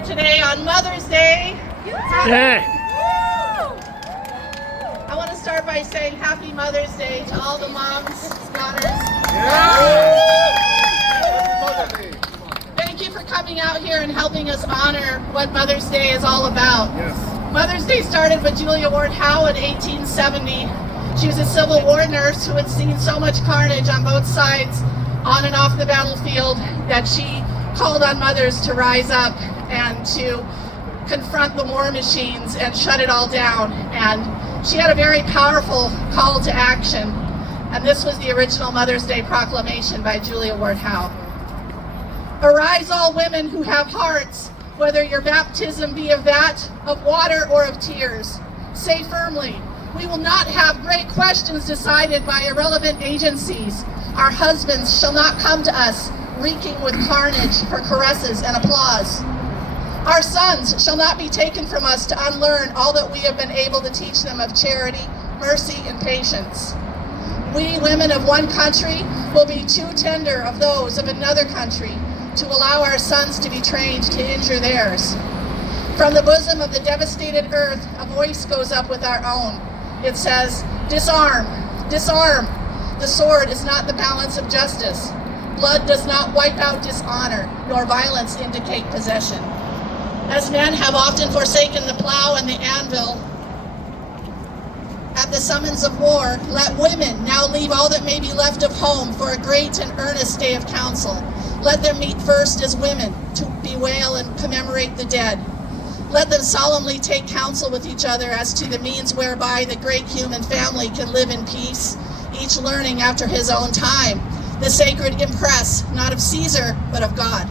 here today on Mother's Day. Yeah. I want to start by saying Happy Mother's Day to all the moms, daughters. Thank you for coming out here and helping us honor what Mother's Day is all about. Mother's Day started with Julia Ward Howe in 1870. She was a Civil War nurse who had seen so much carnage on both sides, on and off the battlefield, that she called on mothers to rise up and to confront the war machines and shut it all down. And she had a very powerful call to action. And this was the original Mother's Day Proclamation by Julia Ward Howe. Arise, all women who have hearts, whether your baptism be of that, of water, or of tears. Say firmly, we will not have great questions decided by irrelevant agencies. Our husbands shall not come to us reeking with carnage for caresses and applause. Our sons shall not be taken from us to unlearn all that we have been able to teach them of charity, mercy, and patience. We, women of one country, will be too tender of those of another country to allow our sons to be trained to injure theirs. From the bosom of the devastated earth, a voice goes up with our own. It says, disarm, disarm. The sword is not the balance of justice. Blood does not wipe out dishonor, nor violence indicate possession. As men have often forsaken the plow and the anvil, at the summons of war, let women now leave all that may be left of home for a great and earnest day of council. Let them meet first as women to bewail and commemorate the dead. Let them solemnly take counsel with each other as to the means whereby the great human family can live in peace, each learning after his own time the sacred impress, not of Caesar, but of God.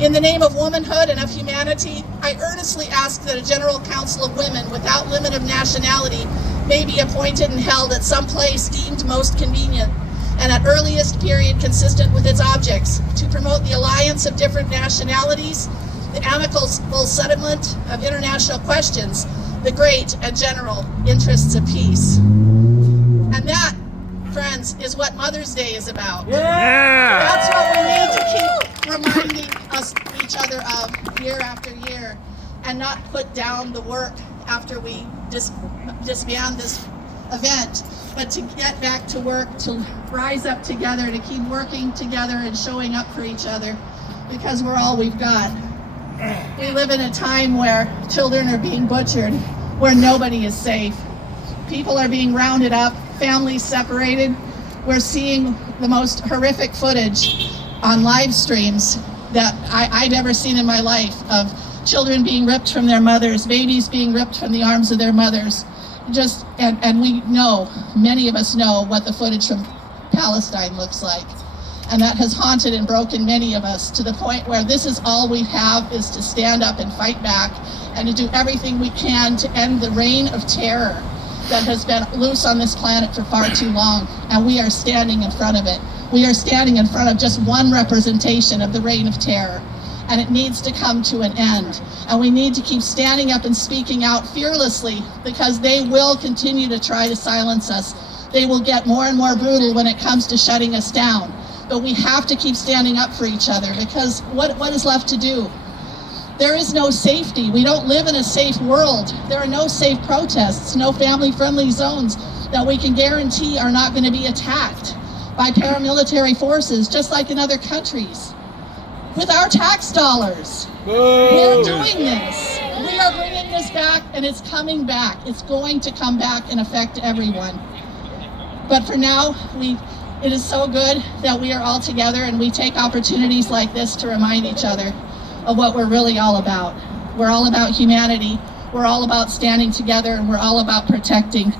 In the name of womanhood and of humanity, I earnestly ask that a general council of women without limit of nationality may be appointed and held at some place deemed most convenient, and at earliest period consistent with its objects, to promote the alliance of different nationalities, the amicable settlement of international questions, the great and general interests of peace. And that, friends, is what Mother's Day is about. Yeah. That's what we need to keep reminding us each other of year after year, and not put down the work after we disband this event, but to get back to work, to rise up together, to keep working together and showing up for each other, because we're all we've got. We live in a time where children are being butchered, where nobody is safe. People are being rounded up, families separated. We're seeing the most horrific footage on live streams that I've ever seen in my life, of children being ripped from their mothers, babies being ripped from the arms of their mothers. And we know, many of us know what the footage from Palestine looks like. And that has haunted and broken many of us to the point where this is all we have, is to stand up and fight back and to do everything we can to end the reign of terror that has been loose on this planet for far too long. And we are standing in front of it. We are standing in front of just one representation of the reign of terror. And it needs to come to an end. And we need to keep standing up and speaking out fearlessly, because they will continue to try to silence us. They will get more and more brutal when it comes to shutting us down. But we have to keep standing up for each other, because what is left to do? There is no safety. We don't live in a safe world. There are no safe protests, no family-friendly zones that we can guarantee are not going to be attacked by paramilitary forces, just like in other countries. With our tax dollars, we're doing this. We are bringing this back, and it's coming back. It's going to come back and affect everyone. But for now, it is so good that we are all together, and we take opportunities like this to remind each other of what we're really all about. We're all about humanity. We're all about standing together, and we're all about protecting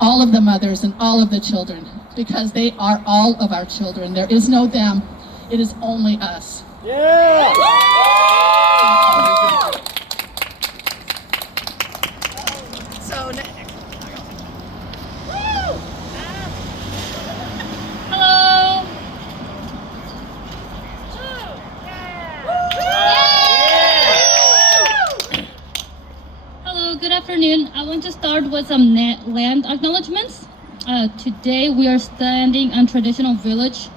all of the mothers and all of the children, because they are all of our children. There is no them. It is only us. Yeah. So, Hello. Hello, good afternoon. I want to start with some land acknowledgements. Today we are standing on traditional village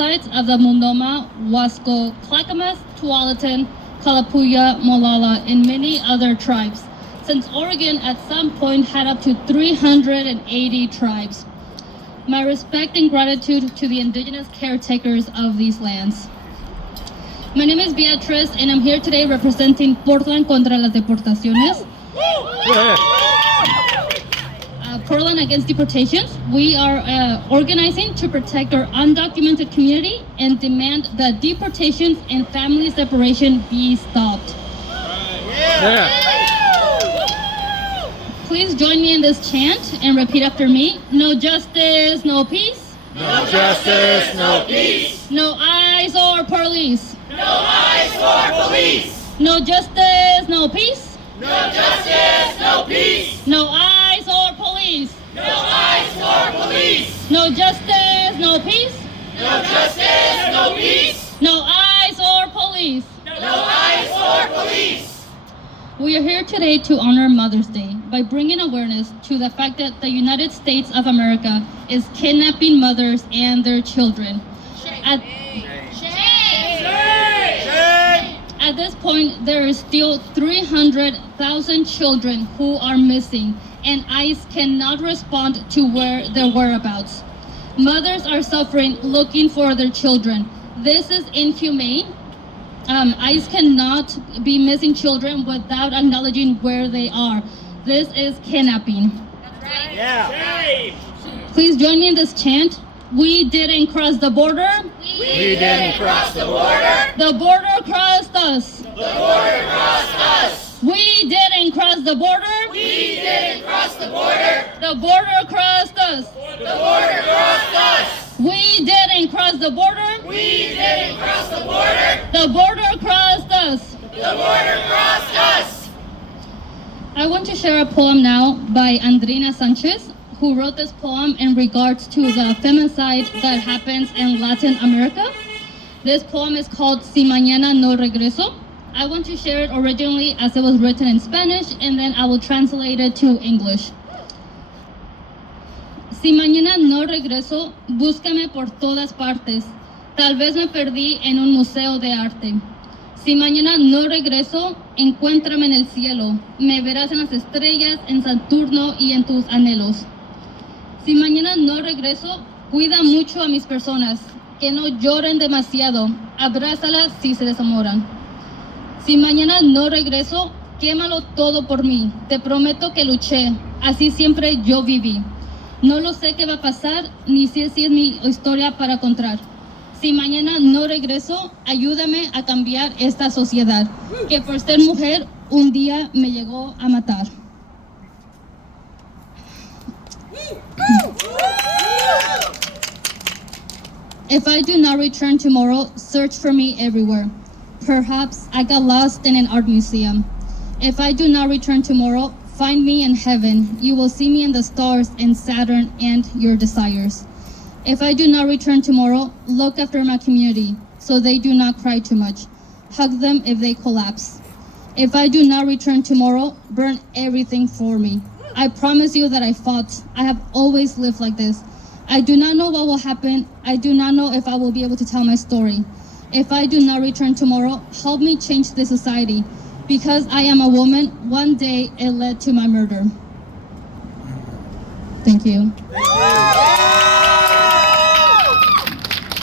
sites of the Multnomah, Wasco, Clackamas, Tualatin, Kalapuya, Molala, and many other tribes, since Oregon at some point had up to 380 tribes. My respect and gratitude to the indigenous caretakers of these lands. My name is Beatriz, and I'm here today representing Portland contra las deportaciones. Portland Against Deportations. We are organizing to protect our undocumented community and demand that deportations and family separation be stopped. Please join me in this chant and repeat after me. No justice, no peace. No justice, no peace. No eyes or police. No eyes or police. No justice, no peace. No justice, no peace. No eyes or police. No eyes or police. No justice, no peace. No justice, no peace. No eyes or police. No eyes or police. We are here today to honor Mother's Day by bringing awareness to the fact that the United States of America is kidnapping mothers and their children. At this point, there is still 300,000 children who are missing, and ICE cannot respond to their whereabouts. Mothers are suffering looking for their children. This is inhumane. ICE cannot be missing children without acknowledging where they are. This is kidnapping. That's right. Yeah. Please join me in this chant. We didn't cross the border. We didn't cross the border. The border crossed us. The border crossed us. We didn't cross the border. We didn't cross the border. The border crossed us. The border crossed us. We didn't cross the border. We didn't cross the border. The border crossed us. The border crossed us. I want to share a poem now by Andrina Sanchez, who wrote this poem in regards to the femicide that happens in Latin America. This poem is called Si Mañana No Regreso. I want to share it originally as it was written in Spanish, and then I will translate it to English. Si mañana no regreso, búscame por todas partes. Tal vez me perdí en un museo de arte. Si mañana no regreso, encuéntrame en el cielo. Me verás en las estrellas, en Saturno y en tus anhelos. Si mañana no regreso, cuida mucho a mis personas, que no lloren demasiado, abrázalas si se desamoran. Si mañana no regreso, quémalo todo por mí, te prometo que luché, así siempre yo viví. No lo sé qué va a pasar, ni sé si es mi historia para contar. Si mañana no regreso, ayúdame a cambiar esta sociedad, que por ser mujer un día me llegó a matar. If I do not return tomorrow, search for me everywhere. Perhaps I got lost in an art museum. If I do not return tomorrow, find me in heaven. You will see me in the stars and Saturn and your desires. If I do not return tomorrow, look after my community so they do not cry too much. Hug them if they collapse. If I do not return tomorrow, burn everything for me. I promise you that I fought. I have always lived like this. I do not know what will happen. I do not know if I will be able to tell my story. If I do not return tomorrow, help me change this society. Because I am a woman, one day it led to my murder. Thank you.